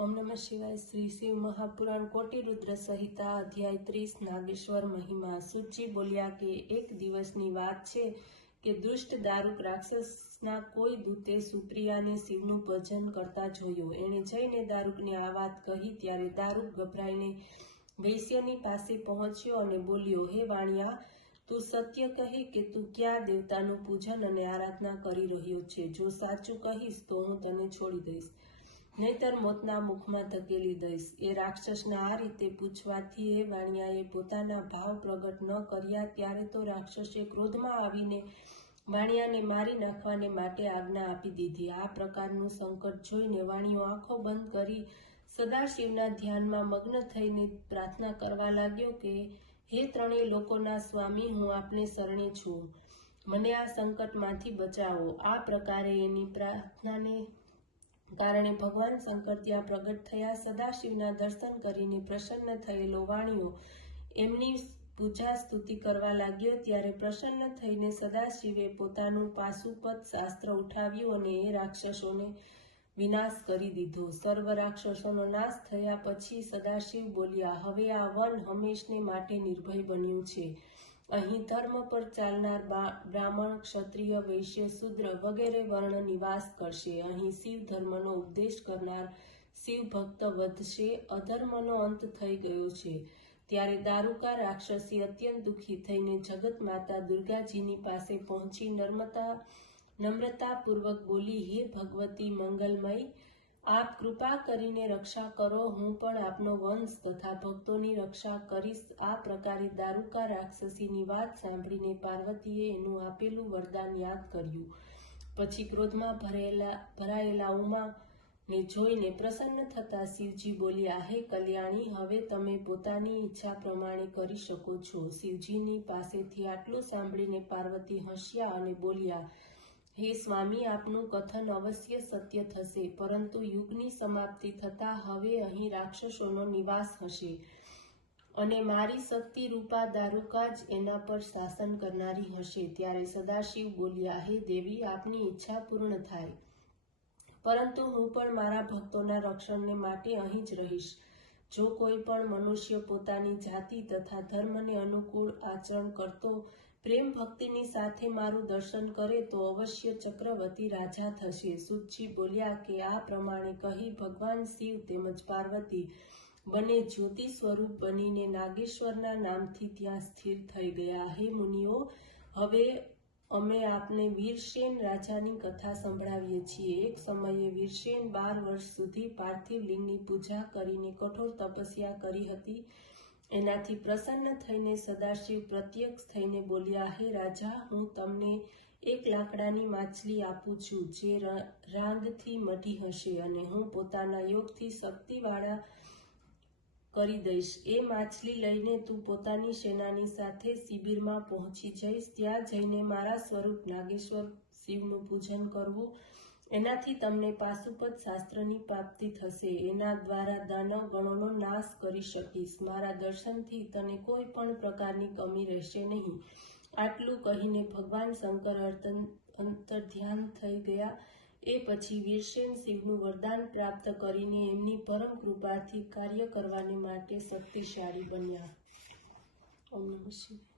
ओम नमः शिवाय। श्री शिव महापुराण कोटि रुद्र संहिता अध्याय 30 नागेश्वर महिमा। सूची बोल्या के एक दिवसनी વાત છે કે દુષ્ટ દારૂક રાક્ષસના કોઈ દૂતે સુપ્રિયાને શિવનું ભજન કરતા જોયો। એણે જઈને દારૂકને આ વાત કહી ત્યારે દારૂક ગભરાઈને વૈશ્યની પાસે પહોંચ્યો અને બોલ્યો, હે વાણિયા, તું સત્ય કહે કે તું ક્યાં દેવતાનું પૂજન અને આરાધના કરી રહ્યો છે? જો સાચું કહીશ તો હું તને છોડી દઈશ, નહીતર મોતના મુખમાં ધકેલી દઈશ। એ રાક્ષસના આ રીતે પૂછવાથી એ વાણિયાએ પોતાના ભાવ પ્રગટ ન કર્યા ત્યારે તો રાક્ષસે ક્રોધમાં આવીને વાણિયાને મારી નાખવાને માટે આજ્ઞા આપી દીધી। આ પ્રકારનું સંકટ જોઈને વાણિયો આંખો બંધ કરી સદાશિવના ધ્યાનમાં મગ્ન થઈને પ્રાર્થના કરવા લાગ્યો કે હે ત્રણેય લોકોના સ્વામી, હું આપને શરણે છું, મને આ સંકટમાંથી બચાવો। આ પ્રકારે એની પ્રાર્થનાને કારણે ભગવાન શંકર ત્યાં પ્રગટ થયા। સદાશિવના દર્શન કરીને પ્રસન્ન થયેલો વાણિયો એમની પૂજા સ્તુતિ કરવા લાગ્યો ત્યારે પ્રસન્ન થઈને સદાશિવે પોતાનું પાશુપત શાસ્ત્ર ઉઠાવ્યું અને એ રાક્ષસોને વિનાશ કરી દીધો। સર્વ રાક્ષસોનો નાશ થયા પછી સદાશિવ બોલ્યા, હવે આ વન હંમેશને માટે નિર્ભય બન્યું છે। અહીં ધર્મ પર ચાલનાર બ્રાહ્મણ, ક્ષત્રિય, વૈશ્ય, શૂદ્ર વગેરે વર્ણ નિવાસ કરશે। અહીં શિવ ધર્મનો ઉપદેશ કરનાર શિવ ભક્ત વધશે। અધર્મનો અંત થઈ ગયો છે। ત્યારે દારૂકા રાક્ષસી અત્યંત દુઃખી થઈને જગત માતા દુર્ગાજીની પાસે પહોંચી નમ્રતાપૂર્વક બોલી, હે ભગવતી મંગલમય, આપ કૃપા કરીને રક્ષા કરો, હું પણ આપનો વંશ તથા ભક્તોની રક્ષા કરીશ। આ પ્રકારે દારૂકા રાક્ષસીની વાત સાંભળીને પાર્વતીએ એનું આપેલું વરદાન યાદ કર્યું। પછી ક્રોધમાં ભરાયેલા ઉમાને જોઈને પ્રસન્ન થતા શિવજી બોલ્યા, હે કલ્યાણી, હવે તમે પોતાની ઈચ્છા પ્રમાણે કરી શકો છો। શિવજીની પાસેથી આટલું સાંભળીને પાર્વતી હસ્યા અને બોલ્યા, હે સ્વામી, આપનું કથન અવશ્ય સત્ય થશે, પરંતુ યુગની સમાપ્તિ થતાં હવે અહીં રાક્ષસોનો નિવાસ હશે અને મારી શક્તિ રૂપા દારૂકા જ એના પર શાસન કરનારી હશે। ત્યારે સદાશિવ બોલ્યા, હે દેવી, આપની ઈચ્છા પૂર્ણ થાય, પરંતુ હું પણ મારા ભક્તોના રક્ષણને માટે અહીં જ રહીશ। જો કોઈ પણ મનુષ્ય પોતાની જાતિ તથા ધર્મને અનુકૂળ આચરણ કરતો પ્રેમ ભક્તિની સાથે મારું દર્શન કરે તો અવશ્ય ચક્રવર્તી રાજા થશે। સૂતજી બોલ્યા કે આ પ્રમાણે કહી ભગવાન શિવ તેમજ પાર્વતી બંને જ્યોતિ સ્વરૂપ બનીને નાગેશ્વરના નામથી ત્યાં સ્થિર થઈ ગયા। હે મુનિઓ, હવે અમે આપને વીરસેન રાજાની કથા સંભળાવીએ છીએ। એક સમયે વીરસેન 12 વર્ષ સુધી પાર્થિવ લિંગની પૂજા કરીને કઠોર તપસ્યા કરી હતી। એનાથી પ્રસન્ન થઈને સદાશિવ પ્રત્યક્ષ થઈને બોલ્યા, હે રાજા, હું તમને એક લાકડાની માછલી આપું છું જે રાંગથી મઢી હશે અને હું પોતાના યોગથી શક્તિવાળા કરી દઈશ। એ માછલી લઈને તું પોતાની સેનાની સાથે શિબિરમાં પહોંચી જઈશ। ત્યાં જઈને મારા સ્વરૂપ નાગેશ્વર શિવનું પૂજન કરવું, એનાથી તમને પાશુપત શાસ્ત્રની પ્રાપ્તિ થશે। એના દ્વારા દાનવ ગણોનો નાશ કરી શકીશ। મારા દર્શનથી તને કોઈ પણ પ્રકારની કમી રહેશે નહીં। આટલું કહીને ભગવાન શંકર અંતર્ધ્યાન થઈ ગયા। એ પછી વીરસેન શિવનું વરદાન પ્રાપ્ત કરીને એમની પરમ કૃપાથી કાર્ય કરવાને માટે શક્તિશાળી બન્યા। ઓમ નમઃ શિવાય।